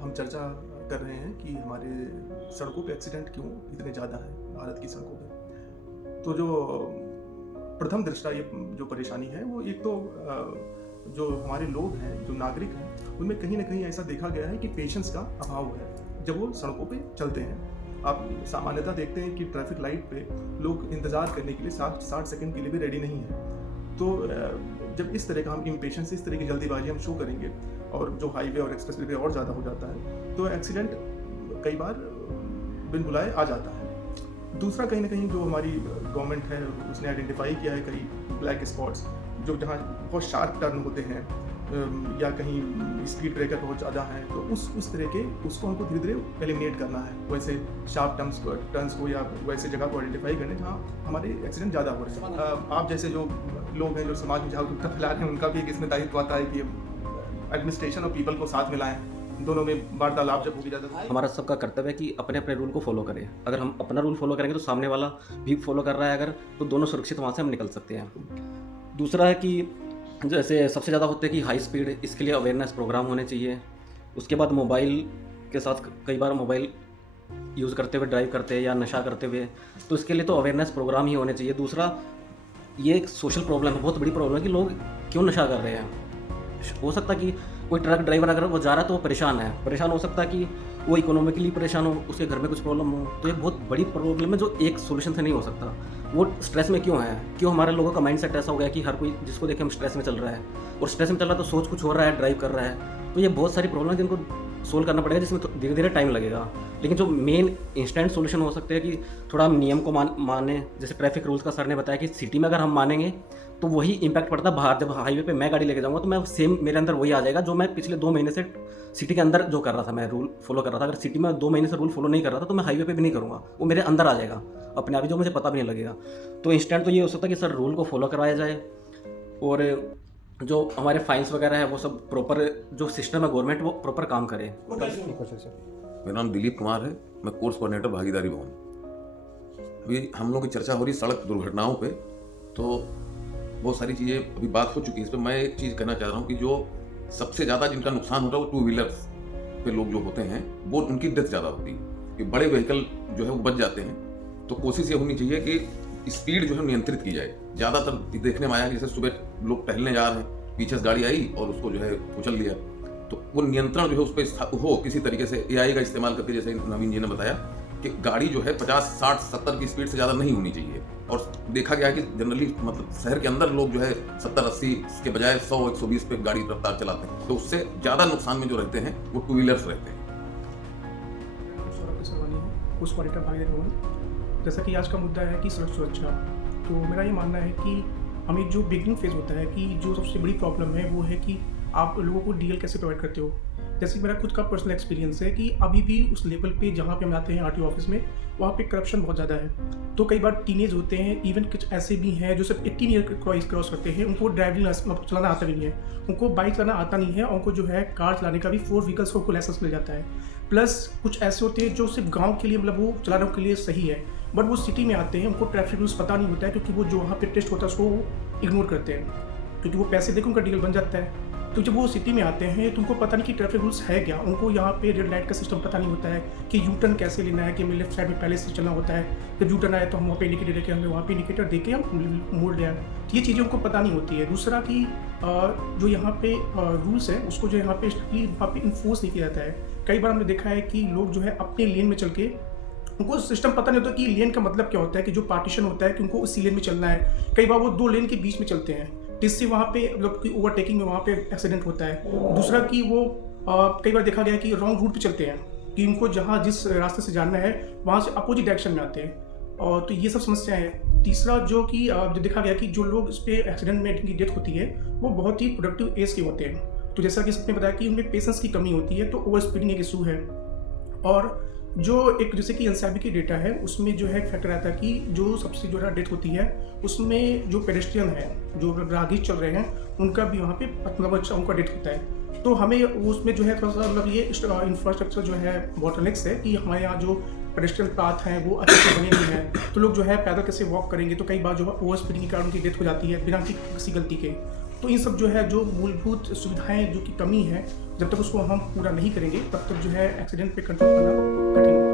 हम चर्चा कर रहे हैं कि हमारे सड़कों पे एक्सीडेंट क्यों इतने ज़्यादा हैं भारत की सड़कों पे। तो जो प्रथम दृष्टा ये जो परेशानी है वो एक तो जो हमारे लोग हैं, जो नागरिक हैं, उनमें कहीं ना कहीं ऐसा देखा गया है कि पेशेंस का अभाव है जब वो सड़कों पे चलते हैं। आप सामान्यतः देखते हैं कि ट्रैफिक लाइट पे लोग इंतज़ार करने के लिए 60 सेकंड के लिए भी रेडी नहीं है। तो जब इस तरह का हम इम्पेशेंस, इस तरह की जल्दीबाजी हम शो करेंगे और जो हाईवे और एक्सप्रेस वे पे और ज़्यादा हो जाता है तो एक्सीडेंट कई बार बिन बुलाए आ जाता है। दूसरा, कहीं ना कहीं जो हमारी गवर्नमेंट है उसने आइडेंटिफाई किया है कई ब्लैक स्पॉट्स जो जहाँ बहुत शार्प टर्न होते हैं या कहीं स्पीड ब्रेकर बहुत ज़्यादा है, तो उस तरह के उसको हमको धीरे धीरे एलिमिनेट करना है। वैसे शार्प टर्न्स को या वैसे जगह को आइडेंटिफाई करने जहाँ हमारे एक्सीडेंट ज़्यादा हो रहे हैं। आप जैसे जो लोग हैं जो समाज में जागरूकता फैला रहे हैं उनका भी एक इसमें दायित्व आता है कि एडमिनिस्ट्रेशन और पीपल को साथ मिलाएं, दोनों में वार्तालाप जब होगी ज़्यादा। हमारा सबका कर्तव्य है कि अपने अपने रूल को फॉलो करें। अगर हम अपना रूल फॉलो करेंगे तो सामने वाला भी फॉलो कर रहा है अगर, तो दोनों सुरक्षित वहाँ से हम निकल सकते हैं। दूसरा है कि जैसे सबसे ज़्यादा होते हैं कि हाई स्पीड, इसके लिए अवेयरनेस प्रोग्राम होने चाहिए। उसके बाद मोबाइल के साथ कई बार मोबाइल यूज़ करते हुए ड्राइव करते हैं या नशा करते हुए, तो इसके लिए तो अवेयरनेस प्रोग्राम ही होने चाहिए। दूसरा, ये एक सोशल प्रॉब्लम है, बहुत बड़ी प्रॉब्लम है कि लोग क्यों नशा कर रहे हैं। हो सकता है कि कोई ट्रक ड्राइवर अगर वो जा रहा है तो वो परेशान हो सकता है कि वो इकोनॉमिकली परेशान हो, उसके घर में कुछ प्रॉब्लम हो, तो ये बहुत बड़ी प्रॉब्लम है जो एक सोल्यूशन से नहीं हो सकता। वो स्ट्रेस में क्यों है, क्यों हमारे लोगों का माइंड सेट ऐसा हो गया कि हर कोई जिसको देखे हम स्ट्रेस में चल रहा है, और स्ट्रेस में चल रहा है तो सोच कुछ हो रहा है, ड्राइव कर रहा है। तो ये बहुत सारी प्रॉब्लम है जिनको सोल्व करना पड़ेगा, जिसमें तो धीरे धीरे टाइम लगेगा। लेकिन जो मेन इंस्टेंट सोल्यूशन हो सकते हैं कि थोड़ा हम नियम को माने, जैसे ट्रैफिक रूल्स का सर ने बताया कि सिटी में अगर हम मानेंगे तो वही इम्पैक्ट पड़ता है बाहर। जब हाईवे पे मैं गाड़ी लेके जाऊंगा तो मैं सेम मेरे अंदर वही आ जाएगा जो मैं पिछले 2 महीने से सिटी के अंदर जो कर रहा था, मैं रूल फॉलो कर रहा था। अगर सिटी में 2 महीने से रूल फॉलो नहीं कर रहा था तो मैं हाईवे पे भी नहीं करूँगा, वो मेरे अंदर आ जाएगा अपने आप ही, जो मुझे पता भी नहीं लगेगा। तो इंस्टेंट तो ये हो सकता है कि सर रूल को फॉलो करवाया जाए, और जो हमारे फाइन्स वगैरह है वो सब प्रॉपर, जो सिस्टम है गवर्नमेंट वो प्रॉपर काम करे। मेरा नाम दिलीप कुमार है, मैं कोर्स कोऑर्डिनेटर भागीदारी भवन। अभी हम लोग की चर्चा हो रही सड़क दुर्घटनाओं पे, तो बहुत सारी चीज़ें अभी बात हो चुकी है। इस पर मैं एक चीज़ कहना चाह रहा हूँ कि जो सबसे ज़्यादा जिनका नुकसान होता है वो 2 व्हीलर्स पे लोग जो होते हैं, वो उनकी डेथ ज़्यादा होती है कि बड़े व्हीकल जो है वो बच जाते हैं। तो कोशिश ये होनी चाहिए कि स्पीड जो है नियंत्रित की जाए। ज़्यादातर देखने में आया कि जैसे सुबह लोग टहलने जा रहे हैं, पीछे से गाड़ी आई और उसको जो है उछल लिया, तो वो नियंत्रण जो है उस पर हो किसी तरीके से AI का इस्तेमाल करके, जैसे नवीन जी ने बताया कि गाड़ी जो है 50, 60, 70 की स्पीड से ज़्यादा नहीं होनी चाहिए। और देखा गया कि जनरली मतलब शहर के अंदर लोग जो है 70, 80 के बजाय 100, 120 पे गाड़ी रफ्तार चलाते हैं, तो उससे ज़्यादा नुकसान में जो रहते हैं वो 2 व्हीलर्स रहते हैं। जैसा कि आज का मुद्दा है कि सड़क सुरक्षा, तो मेरा ये मानना है कि हमें जो बिगनिंग फेज होता है कि जो सबसे बड़ी प्रॉब्लम है वो है कि आप लोगों को DL कैसे प्रोवाइड करते हो। जैसे मेरा खुद का पर्सनल एक्सपीरियंस है कि अभी भी उस लेवल पे जहाँ पे हम आते हैं RTO ऑफिस में, वहाँ पे करप्शन बहुत ज़्यादा है। तो कई बार टीनेज होते हैं, इवन कुछ ऐसे भी हैं जो सिर्फ 18 ईयर क्रॉस करते हैं, उनको ड्राइविंग चलाना आता भी नहीं है, उनको बाइक चलाना आता नहीं है, उनको जो है कार चलाने का भी 4 व्हीकल्स को लाइसेंस मिल जाता है। प्लस कुछ ऐसे होते हैं जो सिर्फ गाँव के लिए, मतलब वो चलाने के लिए सही है, बट वो सिटी में आते हैं, उनको ट्रैफिक रूल्स पता नहीं होता है, क्योंकि वो जो वहाँ पे टेस्ट होता है उसको इग्नोर करते हैं, क्योंकि वो पैसे देकर उनका डील बन जाता है। तो जब वो सिटी में आते हैं तो उनको पता नहीं कि ट्रैफिक रूल्स है क्या, उनको यहाँ पे रेड लाइट का सिस्टम पता नहीं होता है कि यू टर्न कैसे लेना है, कि हमें लेफ्ट साइड में पहले से चलना होता है, जब यू टर्न आए तो हम वहाँ पे इंडिकेटर देके हमें वहाँ पे इंडिकेटर देके हम मोड़ लिया। तो ये चीज़ें उनको पता नहीं होती है। दूसरा कि जो यहाँ पे रूल्स है उसको जो यहाँ पे स्ट्रिक्टली वहाँ पे इन्फोर्स नहीं किया जाता है। कई बार हमने देखा है कि लोग जो है अपने लेन में चल के, उनको सिस्टम पता नहीं होता कि लेन का मतलब क्या होता है, कि जो पार्टीशन होता है कि उनको उसी लेन में चलना है। कई बार वो 2 लेन के बीच में चलते हैं, जिससे वहाँ पे मतलब कि ओवरटेकिंग में वहाँ पे एक्सीडेंट होता है। दूसरा कि वो कई बार देखा गया है कि रॉन्ग रूट पे चलते हैं, कि उनको जहाँ जिस रास्ते से जाना है वहाँ से अपोजिट डायरेक्शन में आते हैं, और तो ये सब समस्याएं हैं। तीसरा जो कि जो देखा गया कि जो लोग इस पर एक्सीडेंट में जिनकी डेथ होती है वो बहुत ही प्रोडक्टिव एज के होते हैं। तो जैसा कि सबने बताया कि उनमें पेशेंस की कमी होती है, तो ओवर स्पीडिंग एक इशू है। और जो एक जैसे कि NCRB की डेटा है उसमें जो है फैक्टर आता है कि जो सबसे जो है डेथ होती है उसमें जो पेडेस्ट्रियन है, जो राहगीर चल रहे हैं, उनका भी वहाँ पे मतलब अच्छा उनका डेथ होता है। तो हमें उसमें जो है थोड़ा सा मतलब ये इंफ्रास्ट्रक्चर जो है बॉटलनेक्स है कि हमारे यहाँ जो पेडेस्ट्रियल पाथ हैं वो अच्छे से बने नहीं हैं, तो लोग जो है पैदल कैसे वॉक करेंगे, तो कई बार जो है ओवर स्पीडिंग के कारण उनकी डेथ हो जाती है बिना किसी गलती के। तो इन सब जो है जो मूलभूत सुविधाएं जो कि कमी है, जब तक उसको हम पूरा नहीं करेंगे तब तक जो है एक्सीडेंट पे कंट्रोल करना कठिन होगा।